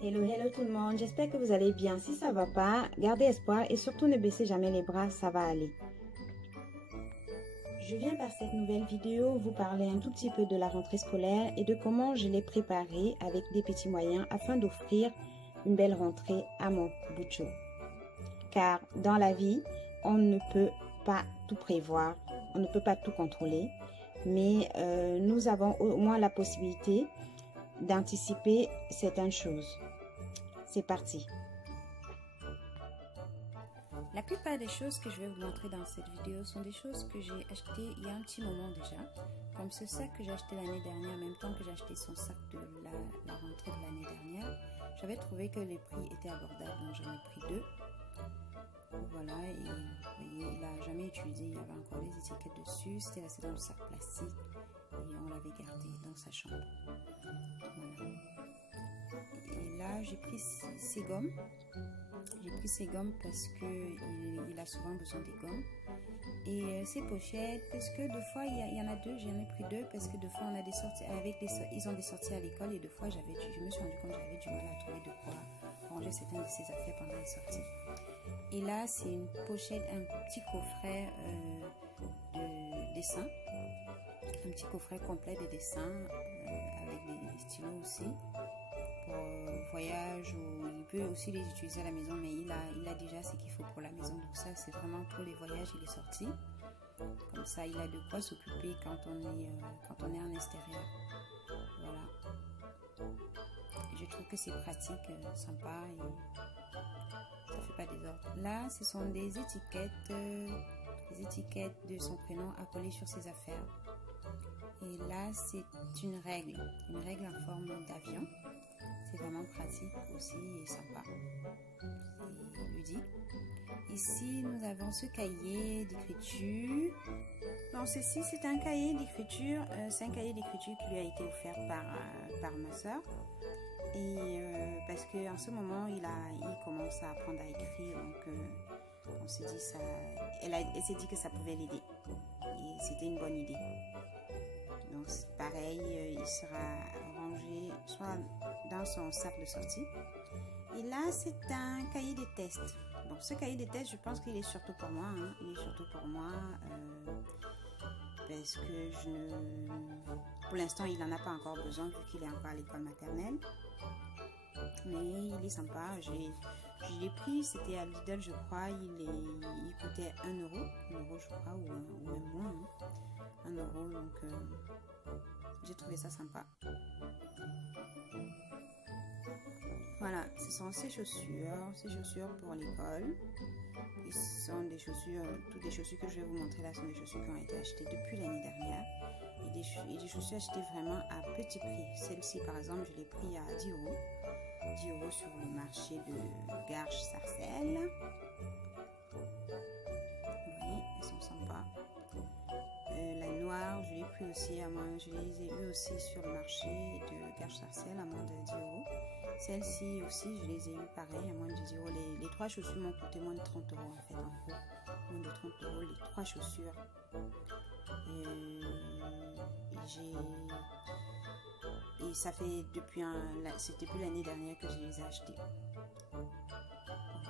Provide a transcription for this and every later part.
Hello, hello tout le monde, j'espère que vous allez bien. Si ça va pas, gardez espoir et surtout ne baissez jamais les bras, ça va aller. Je viens par cette nouvelle vidéo vous parler un tout petit peu de la rentrée scolaire et de comment je l'ai préparée avec des petits moyens afin d'offrir une belle rentrée à mon Boucho. Car dans la vie, on ne peut pas tout prévoir, on ne peut pas tout contrôler, mais nous avons au moins la possibilité d'anticiper certaines choses. C'est parti. La plupart des choses que je vais vous montrer dans cette vidéo sont des choses que j'ai achetées il y a un petit moment déjà. Comme ce sac que j'ai acheté l'année dernière, en même temps que j'ai acheté son sac de la rentrée de l'année dernière. J'avais trouvé que les prix étaient abordables, donc j'en ai pris deux. Voilà, et vous voyez, il n'a jamais utilisé, il y avait encore les étiquettes dessus. C'était resté dans le sac plastique et on l'avait gardé dans sa chambre. Voilà. Et là, j'ai pris ces gommes. J'ai pris ces gommes parce qu'il a souvent besoin des gommes. Et ces pochettes, parce que deux fois, il y en a deux, j'en ai pris deux parce que deux fois, on a des sorties ils ont des sorties à l'école et deux fois, je me suis rendu compte que j'avais du mal à trouver de quoi ranger certaines de ses affaires pendant les sorties. Et là, c'est une pochette, un petit coffret de dessins. Un petit coffret complet de dessins avec des stylos aussi. Pour voyage, ou il peut aussi les utiliser à la maison, mais il a déjà ce qu'il faut pour la maison, donc ça c'est vraiment pour les voyages et les sorties. Comme ça il a de quoi s'occuper quand on est en extérieur. Voilà, et je trouve que c'est pratique, sympa, et ça fait pas désordre. Là ce sont des étiquettes de son prénom à coller sur ses affaires. Et là c'est une règle en forme d'avion. C'est vraiment pratique aussi et sympa et ludique. Ici, nous avons ce cahier d'écriture. Donc, ceci, c'est un cahier d'écriture. C'est un cahier d'écriture qui lui a été offert par ma soeur. Et parce qu'en ce moment, il commence à apprendre à écrire. Donc, on s'est dit ça. Elle s'est dit que ça pouvait l'aider. Et c'était une bonne idée. Donc pareil, il sera rangé soit dans son sac de sortie. Et là, c'est un cahier de tests. Donc ce cahier de tests, je pense qu'il est surtout pour moi. Hein. Il est surtout pour moi parce que pour l'instant, il n'en a pas encore besoin vu qu'il est encore à l'école maternelle. Mais il est sympa. Je l'ai pris, c'était à Lidl, je crois. Il coûtait 1 euro, je crois, ou même moins. Hein. 1 euro, donc j'ai trouvé ça sympa. Voilà, ce sont ces chaussures pour l'école. Ce sont des chaussures, toutes les chaussures que je vais vous montrer là sont des chaussures qui ont été achetées depuis l'année dernière. Et des chaussures achetées vraiment à petit prix. Celle-ci, par exemple, je l'ai pris à 10 euros. 10 euros sur le marché de Garches-Sarcelles. Vous voyez, elles sont sympas. La noire, je l'ai pris aussi je les ai eu aussi sur le marché de Garches-Sarcelles à moins de 10 euros. Celle-ci aussi, je les ai eu pareil à moins de 10 euros. Les trois chaussures m'ont coûté moins de 30 euros en fait, en gros. Moins de 30 euros les trois chaussures. Et ça fait c'est depuis l'année dernière que je les ai achetées.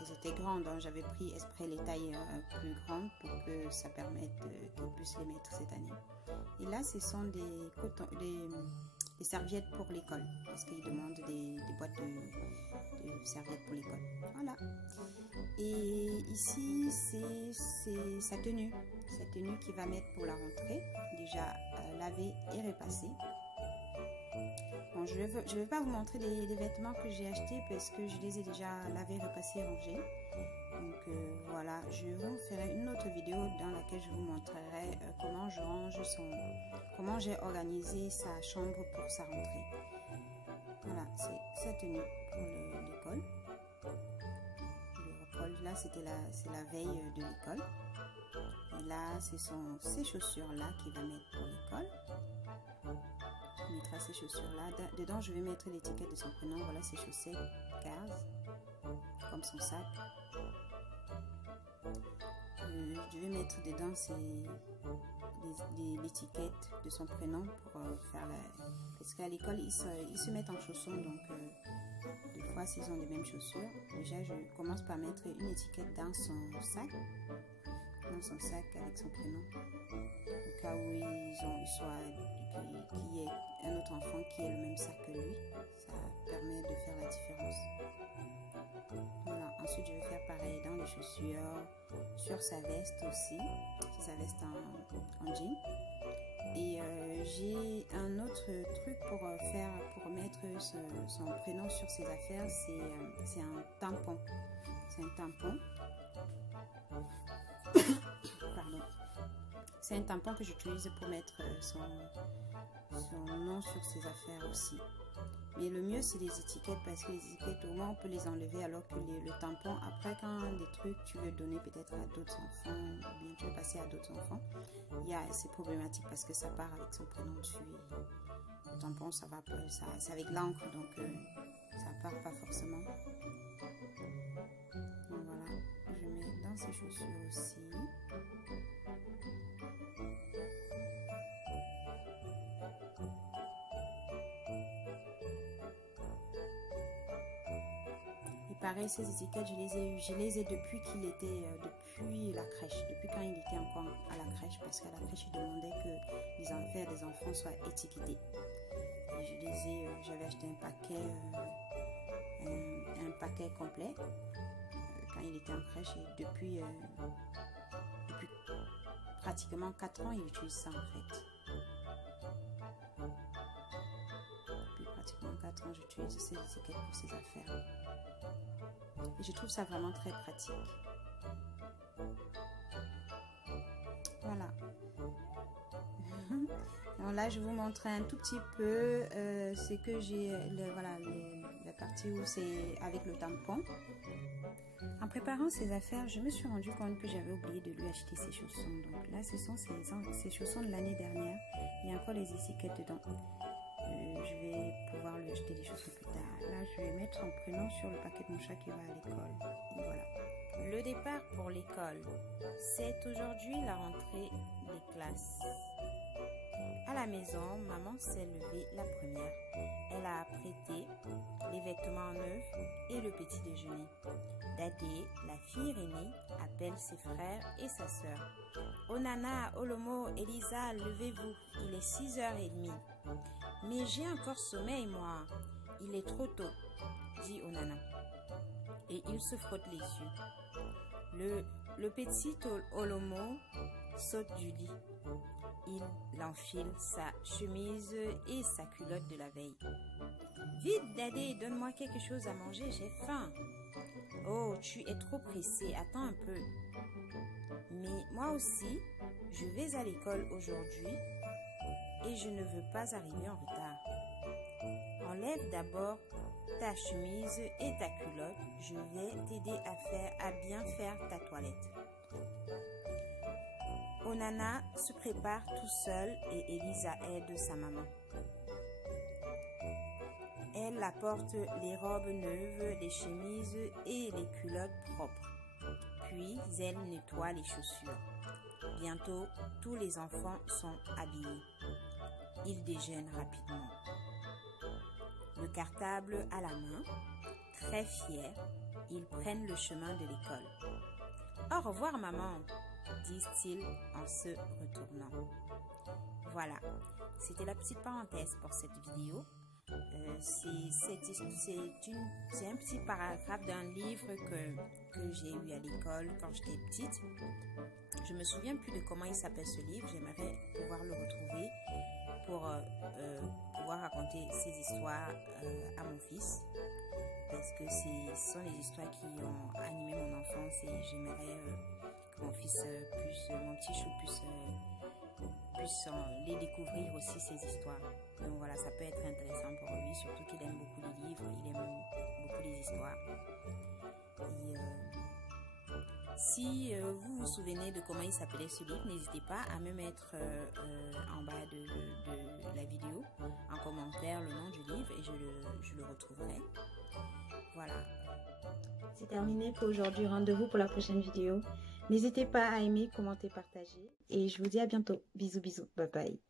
Elles étaient grandes, hein. J'avais pris exprès les tailles plus grandes pour que ça permette qu'ils puissent les mettre cette année. Et là, ce sont des serviettes pour l'école, parce qu'ils demandent des boîtes de serviettes pour l'école. Voilà. Et ici, c'est sa tenue qu'il va mettre pour la rentrée, déjà lavée et repassée. Bon, je ne vais pas vous montrer les vêtements que j'ai achetés parce que je les ai déjà lavés, repassés, rangés. Donc voilà, je vous ferai une autre vidéo dans laquelle je vous montrerai comment j'ai organisé sa chambre pour sa rentrée. Voilà, c'est sa tenue pour l'école. Là, c'est la veille de l'école. Et là, ce sont ces chaussures-là qu'il va mettre pour l'école. Il mettra ces chaussures-là. Dedans, je vais mettre l'étiquette de son prénom. Voilà ses chaussettes, 15, comme son sac. Je vais mettre dedans l'étiquette de son prénom pour Parce qu'à l'école, ils se mettent en chaussons, donc des fois, s'ils ont les mêmes chaussures, déjà, je commence par mettre une étiquette dans son sac avec son prénom, au cas où qu'il y ait un autre enfant qui ait le même sac que lui. Ça permet de faire la différence. Voilà. Ensuite, je vais faire pareil dans les chaussures, sur sa veste aussi, sur sa veste en jean. Et j'ai un autre truc pour mettre son prénom sur ses affaires, c'est un tampon. C'est un tampon. Pardon. C'est un tampon que j'utilise pour mettre son nom sur ses affaires aussi. Mais le mieux, c'est les étiquettes, parce que les étiquettes, au moins, on peut les enlever, alors que le tampon, après, quand des trucs, tu veux donner peut-être à d'autres enfants, ou bien tu veux passer à d'autres enfants, c'est problématique parce que ça part avec son prénom dessus. Le tampon, ça va pas, c'est avec l'encre, donc ça part pas forcément. Donc voilà, je mets dans ses chaussures aussi. Pareil, ces étiquettes, je les ai depuis qu'il était, depuis la crèche, depuis quand il était encore à la crèche, parce qu'à la crèche, il demandait que les affaires des enfants soient étiquetées. Et j'avais acheté un paquet complet quand il était en crèche, et depuis pratiquement 4 ans, il utilise ça en fait. Depuis pratiquement 4 ans, j'utilise ces étiquettes pour ses affaires. Et je trouve ça vraiment très pratique. Voilà. Donc là, je vous montre un tout petit peu ce que j'ai, la partie où c'est avec le tampon. En préparant ses affaires, je me suis rendu compte que j'avais oublié de lui acheter ses chaussons. Donc là, ce sont ses chaussons de l'année dernière. Il y a encore les étiquettes dedans. Je vais pouvoir lui acheter des chaussons plus tard. Là, je vais mettre son prénom sur le paquet de mon chat qui va à l'école. Voilà. Le départ pour l'école. C'est aujourd'hui la rentrée des classes. À la maison, maman s'est levée la première. Elle a apprêté les vêtements neufs et le petit déjeuner. Dadé, la fille aînée, appelle ses frères et sa sœur. Onana, Olomo, Elisa, levez-vous. Il est 6h30. Mais j'ai encore sommeil, moi. Il est trop tôt, dit Onana. Et il se frotte les yeux. Le petit Olomo saute du lit. Il enfile sa chemise et sa culotte de la veille. Vite, Dadé, donne-moi quelque chose à manger, j'ai faim. Oh, tu es trop pressé, attends un peu. Mais moi aussi, je vais à l'école aujourd'hui et je ne veux pas arriver en retard. Enlève d'abord ta chemise et ta culotte. Je vais t'aider à bien faire ta toilette. Onana se prépare tout seul et Elisa aide sa maman. Elle apporte les robes neuves, les chemises et les culottes propres. Puis elle nettoie les chaussures. Bientôt, tous les enfants sont habillés. Ils déjeunent rapidement. Le cartable à la main, très fiers, ils prennent le chemin de l'école. « Au revoir, maman !» disent-ils en se retournant. Voilà, c'était la petite parenthèse pour cette vidéo. C'est un petit paragraphe d'un livre que j'ai eu à l'école quand j'étais petite. Je me souviens plus de comment il s'appelle ce livre. J'aimerais pouvoir le retrouver pour pouvoir raconter ces histoires à mon fils, parce que ce sont les histoires qui ont animé mon enfance et j'aimerais que mon fils mon petit chou puisse les découvrir aussi, ces histoires. Donc voilà, ça peut être intéressant pour lui, surtout qu'il aime beaucoup les livres, il aime beaucoup les histoires. Et si vous vous souvenez de comment il s'appelait ce livre, n'hésitez pas à me mettre en bas de la vidéo, en commentaire, le nom du livre et je le retrouverai. Voilà. C'est terminé pour aujourd'hui. Rendez-vous pour la prochaine vidéo. N'hésitez pas à aimer, commenter, partager. Et je vous dis à bientôt. Bisous, bisous. Bye bye.